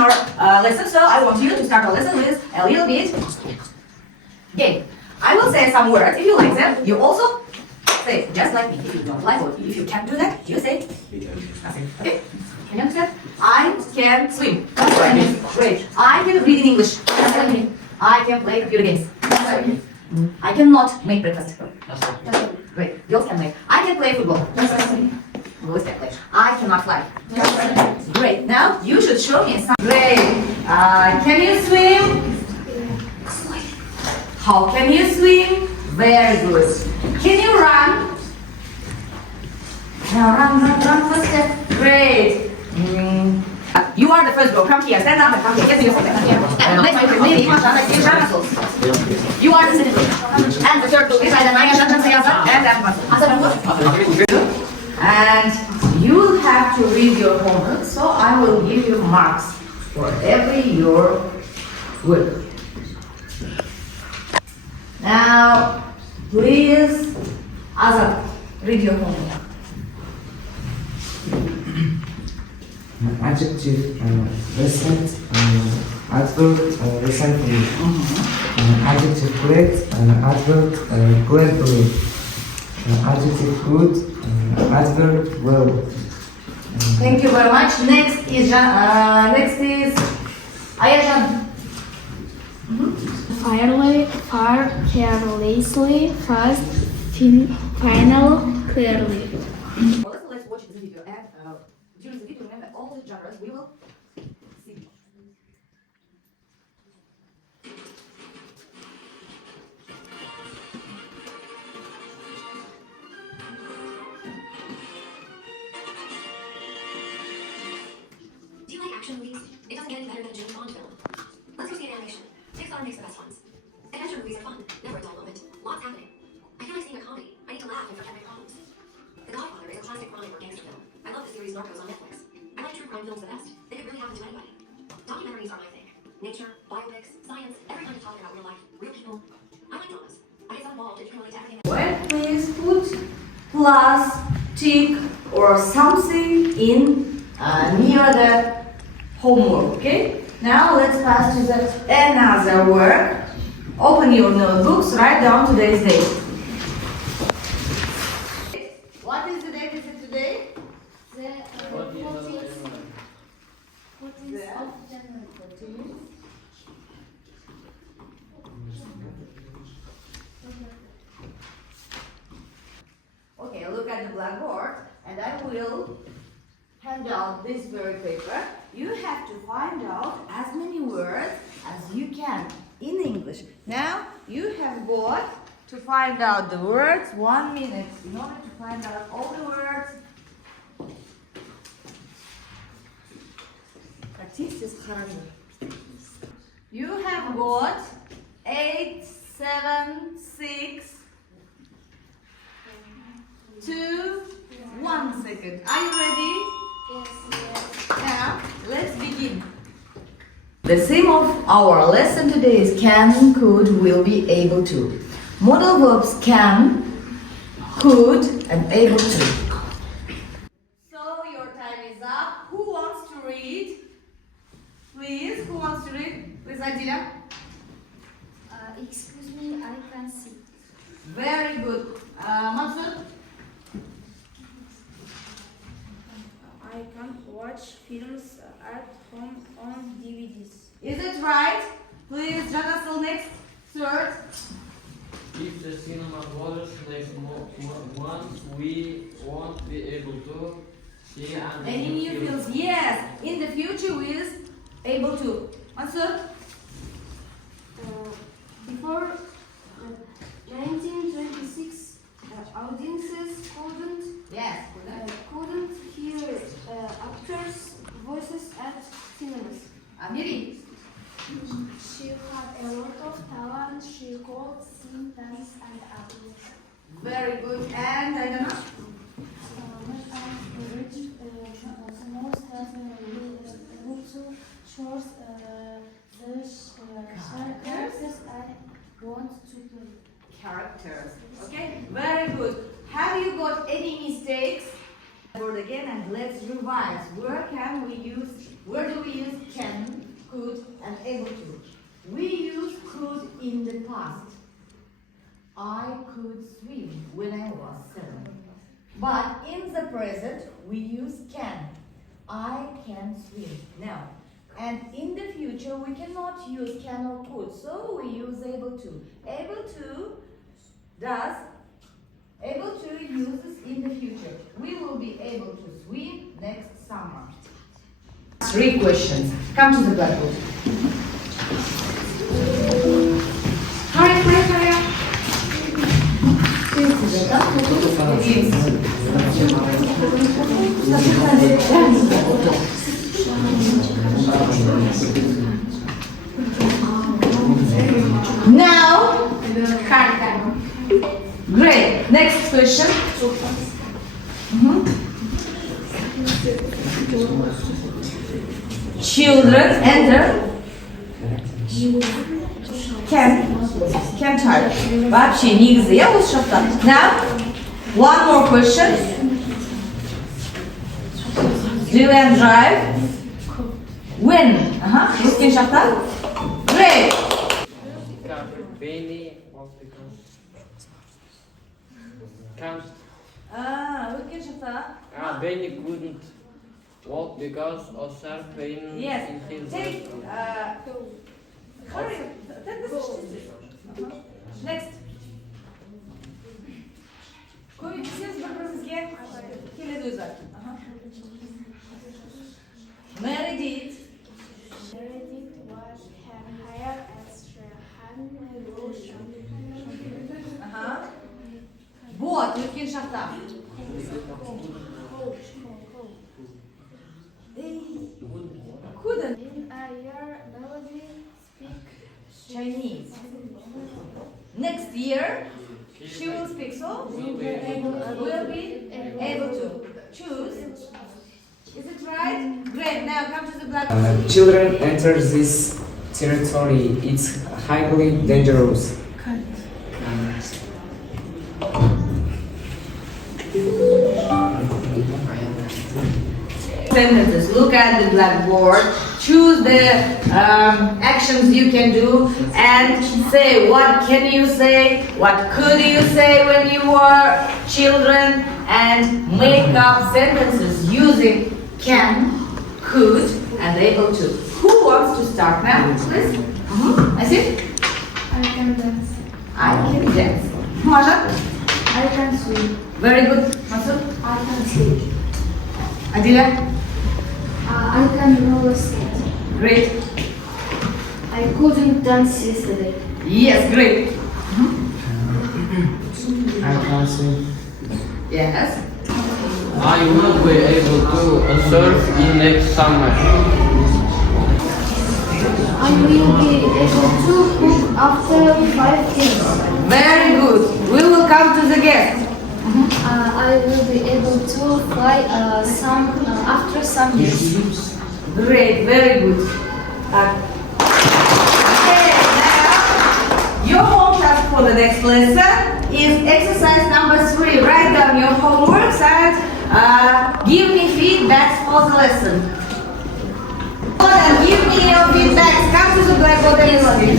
our lesson, so I want you to start our lesson with a little bit game. I will say some words. If you like them, you also say just like me. If you don't like or if you can't do that, you say nothing. Okay? Can you understand? I can swim. That's what I mean. Great. I can read in English. That's what I mean. I can play computer games. That's what I mean. I cannot make breakfast. That's what I mean. Great. Girls can play. I can play football. That's what I mean. Boys can play. I cannot fly. That's what I mean. Great. Now you should show me some. Great. Can you swim? How can you swim? Very good. Can you run? Now run faster. Great. You are the first girl. Come here. Stand up and come here. Get to your phone. You are the second girl. And the third girl is and you will have to read your homework. So I will give you marks for every your work. Now, please, Azad, read your homework. Adjective, recent, adverb, recently. Adjective great, adverb gladly. Adjective good, adverb well. Thank you very much. Next is Ayajan. Fairly, far, carelessly, fast, final, clearly. Well, let's watch the video and during the video remember all the genres we will see. Do you like action movies? It doesn't get any better than a James Bond film. Let's go see an animation. Pixar makes the best ones. Adventure movies are fun, never a dull moment. Lots happening. I feel like seeing a comedy. I need to laugh and forget my problems. The Godfather is a classic crime or gangster film. I love the series Narcos on Netflix. I like true crime films the best. They could really happen to anybody. Documentaries are my thing. Nature, biopics, science, every kind of talk about real life, real people. I like dramas. I get so involved, it can relate to everything. Well, please put plus, tick, or something in near the homework, okay? Now let's pass to the another work. Open your notebooks, write down today's date. What is the date? Is it today? The 14th of January. Okay, look at the blackboard and I will hand out this very paper. You have to find out as many words as you can in English. Now you have got to find out the words 1 minute in order to find out all the words. You have got 8, 7, 6, 2, 1 second. Are you ready? Yes. Now, let's begin. The theme of our lesson today is can, could, will, be, able to. Modal verbs can, could, and able to. So your time is up. Who wants to read? Please, who wants to read? Please, Adila. Excuse me, I can see. Very good. Mansur? I can watch films at home on DVDs. Is it right? Please, Janasal next. Third. If the cinema closes next month, we won't be able to see Any new films? Yes. In the future, we is able to. Mansur? Before 1926, audiences Yes. couldn't hear actors' voices at cinemas. Amiri? She had a lot of talent. She could sing, dance, and act. Very good. And I don't know. Most shows the characters I want to play. Characters. Okay. Very good. Have you got any mistakes for the again and let's revise. Where do we use can, could, and able to? We use could in the past. I could swim when I was 7. But in the present, we use can. I can swim. Now, and in the future, we cannot use can or could, so we use able to. Able to uses in the future. We will be able to swim next summer. 3 questions. Come to the blackboard. Hurry. Now, great. Next question. Children enter. Can type. Вообще негізі, я осы шақта. Now, one more question. Dylan drive. When? Өткен шақта. Great. Pæні was because can't. Өткен шақта. Pæní couldn't walk because of sharp pain Yes. in his Take. Hurry. Next. Көмектесеміз бір-бірімізге келеді өзі. Meredith was her hair as her hand lotion. Вот, өткен шақта. Couldn't. In a year, Melody speak Chinese. Next year, she will speak, so will be able to choose. Is it right? Great. Now come to the blackboard. Children enter this territory. It's highly dangerous. Sentences. Look at the blackboard. Choose the actions you can do and say what can you say, what could you say when you were children, and make up sentences using can, could, and able to. Who wants to start now, please? I see. I can dance. I can dance. Maja? I can swim. Very good. Masud? I can sleep. Adila? I can roller skate. Great. I couldn't dance yesterday. Yes, great. I can swim. Yes. I will be able to surf in next summer. I will be able to cook after 5 years. Very good. We will come to the guest. I will be able to fly after some years. Great, very good. Okay, now your home task for the next lesson is exercise number 3. Write down your homeworks and give me feedbacks for the lesson. Give me your feedbacks. Come to the blackboard everybody.